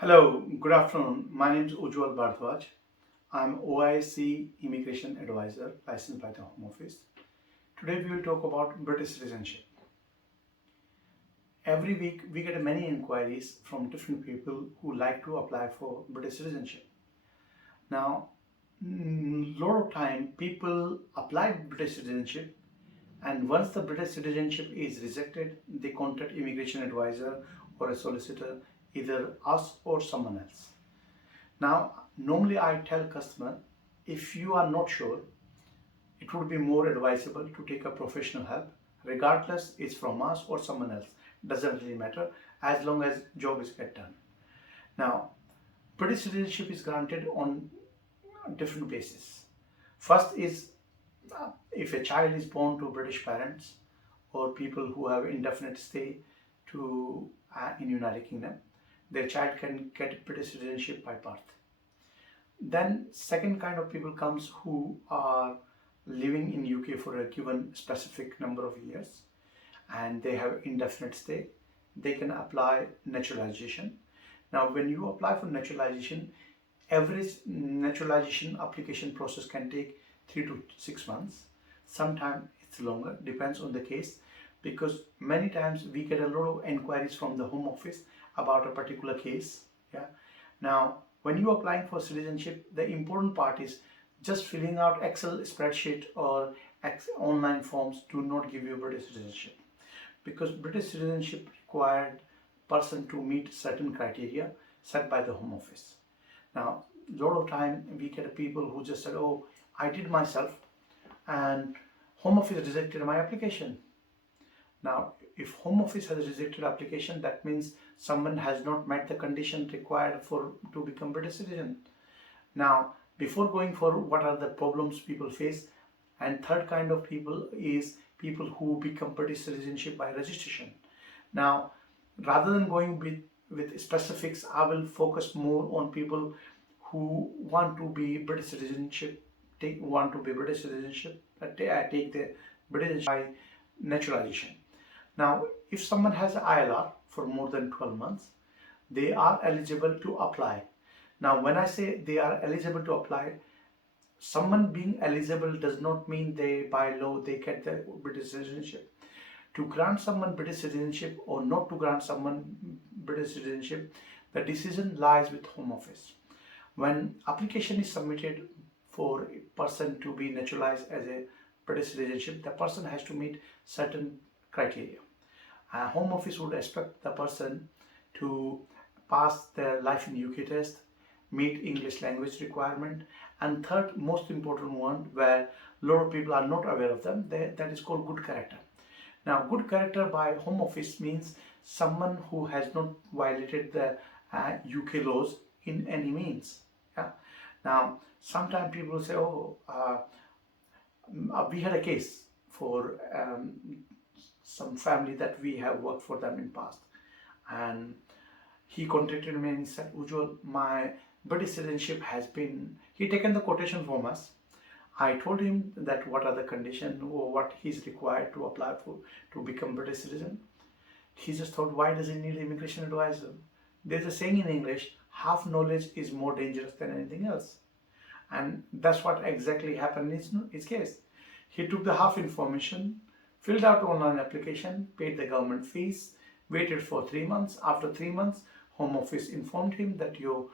Hello, good afternoon. My name is Ujjwal Bhardwaj. I'm OIC Immigration Advisor, licensed by the Home Office. Today we will talk about British citizenship. Every week we get many inquiries from different people who like to apply for British citizenship. Now, lot of time people apply British citizenship, and once the British citizenship is rejected, they contact immigration advisor or a solicitor, either us or someone else. Now, normally I tell customer, if you are not sure, it would be more advisable to take a professional help, regardless it's from us or someone else. Doesn't really matter as long as job is get done. Now, British citizenship is granted on different basis. First is if a child is born to British parents or people who have indefinite stay to in United Kingdom, their child can get British citizenship by birth. Then second kind of people comes who are living in UK for a given specific number of years and they have indefinite stay. They can apply naturalization. Now when you apply for naturalization, average naturalization application process can take 3 to 6 months. Sometimes it's longer, depends on the case, because many times we get a lot of inquiries from the Home Office about a particular case. Yeah. Now when you are applying for citizenship, the important part is just filling out Excel spreadsheet or online forms do not give you British citizenship, because British citizenship required person to meet certain criteria set by the Home Office. Now, a lot of time we get people who just said, "Oh, I did myself, and Home Office rejected my application." Now, if Home Office has rejected application, that means someone has not met the condition required for to become British citizen. Now, before going forward, what are the problems people face? And third kind of people is people who become British citizenship by registration. Now, rather than going with specifics, I will focus more on people who want to be British citizenship, take the British by naturalization. Now, if someone has ILR for more than 12 months, they are eligible to apply. Now, when I say they are eligible to apply, someone being eligible does not mean they, by law, they get the British citizenship. To grant someone British citizenship or not to grant someone British citizenship, the decision lies with Home Office. When application is submitted for a person to be naturalized as a British citizenship, the person has to meet certain criteria. Home Office would expect the person to pass the life in UK test, meet English language requirement, and third most important one, where a lot of people are not aware of them, that is called good character. Now, good character by Home Office means someone who has not violated the UK laws in any means. Yeah. Now, sometimes people say, "Oh, we had a case for some family that we have worked for them in past, and he contacted me and he said, 'Ujjwal, my British citizenship has been,'" he taken the quotation from us. I told him that what are the conditions or what he's required to apply for to become British citizen. He just thought, why does he need an immigration advisor? There's a saying in English, half knowledge is more dangerous than anything else. And that's what exactly happened in his case. He took the half information, filled out online application, paid the government fees, waited for 3 months. After 3 months, Home Office informed him that your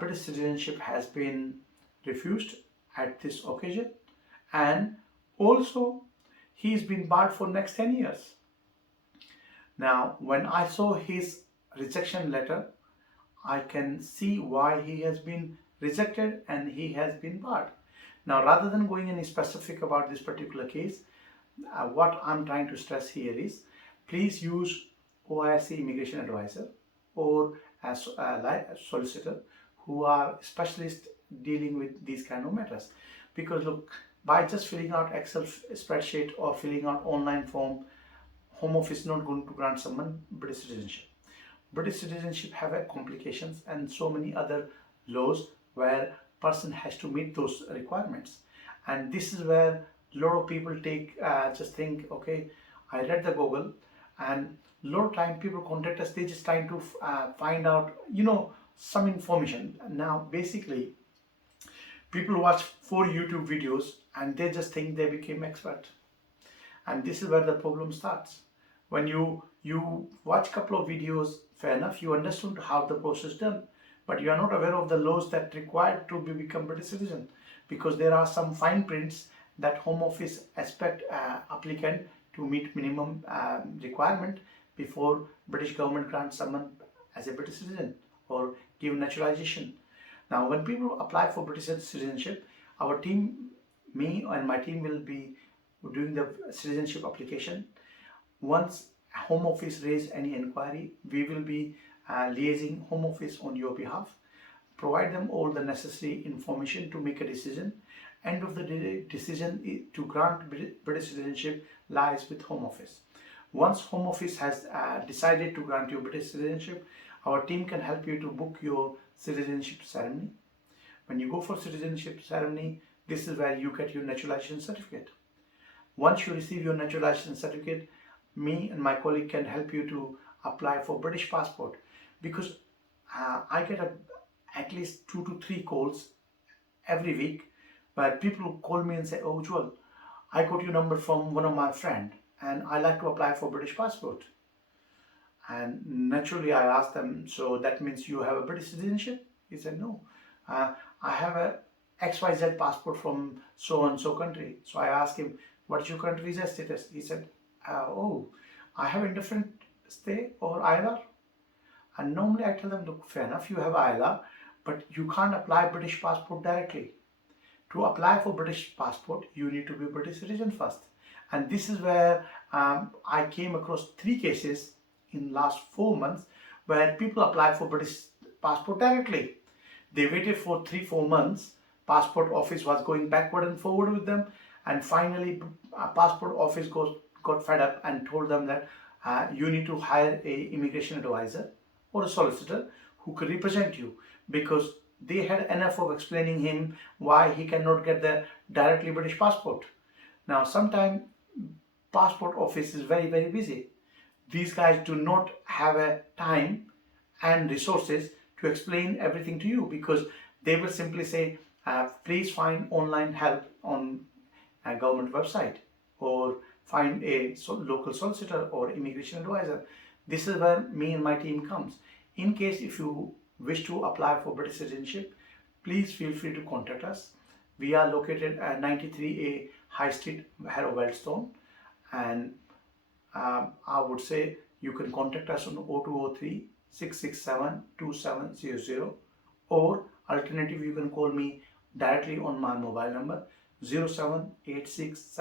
British citizenship has been refused at this occasion, and also he's been barred for next 10 years. Now, when I saw his rejection letter, I can see why he has been rejected and he has been barred. Now, rather than going any specific about this particular case, what I'm trying to stress here is, please use OIC immigration advisor or as a solicitor who are specialists dealing with these kind of matters. Because look, by just filling out Excel spreadsheet or filling out online form, Home Office is not going to grant someone British citizenship. British citizenship have complications and so many other laws where person has to meet those requirements. And this is where a lot of people just think, okay, I read the Google, and a lot of time people contact us, they just trying to find out, some information. Now, basically, people watch 4 YouTube videos and they just think they became expert. And this is where the problem starts. When you watch a couple of videos, fair enough, you understood how the process is done, but you are not aware of the laws that required to become British citizen, because there are some fine prints that Home Office expect applicant to meet minimum requirement before British government grants someone as a British citizen or give naturalization. Now, when people apply for British citizenship, our team, me and my team, will be doing the citizenship application. Once Home Office raise any inquiry, we will be liaising Home Office on your behalf, provide them all the necessary information to make a decision. End of the day, decision to grant British citizenship lies with Home Office. Once Home Office has decided to grant you British citizenship, our team can help you to book your citizenship ceremony. When you go for citizenship ceremony, this is where you get your naturalization certificate. Once you receive your naturalization certificate, me and my colleague can help you to apply for British passport, because I get at least 2 to 3 calls every week where people call me and say, "Oh, Ujwal, I got your number from one of my friend and I like to apply for British passport." And naturally I asked them, "So that means you have a British citizenship?" He said, "No, I have a XYZ passport from so and so country." So I asked him, "What's your country's status?" He said, "Oh, I have a different stay or ILR." And normally I tell them, "Look, fair enough, you have ILR, but you can't apply British passport directly. To apply for British passport, you need to be a British citizen first." And this is where I came across 3 cases in last 4 months where people apply for British passport directly. They waited for 3-4 months. Passport office was going backward and forward with them, and finally passport office got fed up and told them that you need to hire a immigration advisor or a solicitor who could represent you, because they had enough of explaining him why he cannot get the directly British passport. Now, sometimes passport office is very, very busy. These guys do not have a time and resources to explain everything to you, because they will simply say, please find online help on a government website, or find a local solicitor or immigration advisor. This is where me and my team comes. In case if you wish to apply for British citizenship, please feel free to contact us. We are located at 93A High Street, Harrow Wealdstone, and I would say you can contact us on 0203 667 2700, or alternative you can call me directly on my mobile number 0786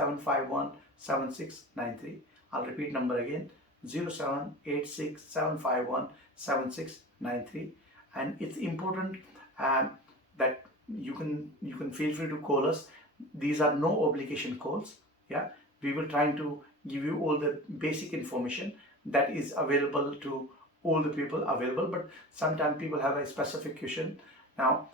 I'll repeat number again, 0786 and it's important that you can feel free to call us. These are no obligation calls. Yeah, we will try to give you all the basic information that is available to all the people available, but sometimes people have a specific question. Now,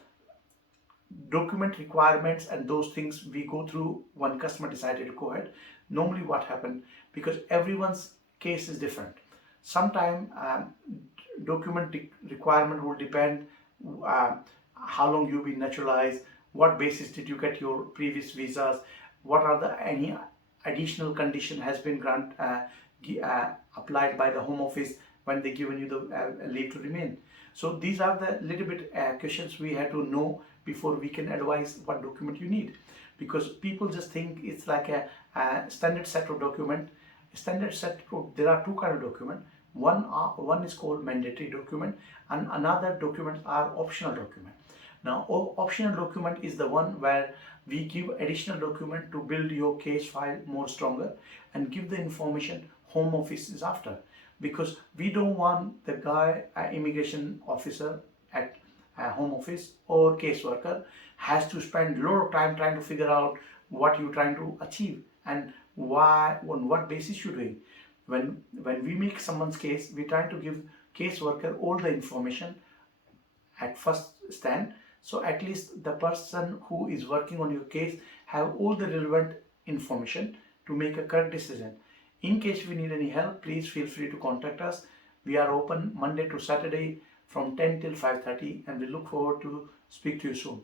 document requirements and those things we go through when customer decided to go ahead. Normally what happened, because everyone's case is different, sometimes document requirement will depend how long you've been naturalized, what basis did you get your previous visas, what are the any additional condition has been applied by the Home Office when they given you the leave to remain. So these are the little bit questions we had to know before we can advise what document you need, because people just think it's like a standard set of document. Standard set of, there are 2 kind of document. One is called mandatory document, and another document are optional document. Now, optional document is the one where we give additional document to build your case file more stronger and give the information Home Office is after, because we don't want the guy, immigration officer at Home Office or caseworker has to spend a lot of time trying to figure out what you're trying to achieve and why, on what basis you're doing. When we make someone's case, we try to give caseworker all the information at first stand, so at least the person who is working on your case have all the relevant information to make a correct decision. In case we need any help, please feel free to contact us. We are open Monday to Saturday from 10 till 5:30, and we look forward to speak to you soon.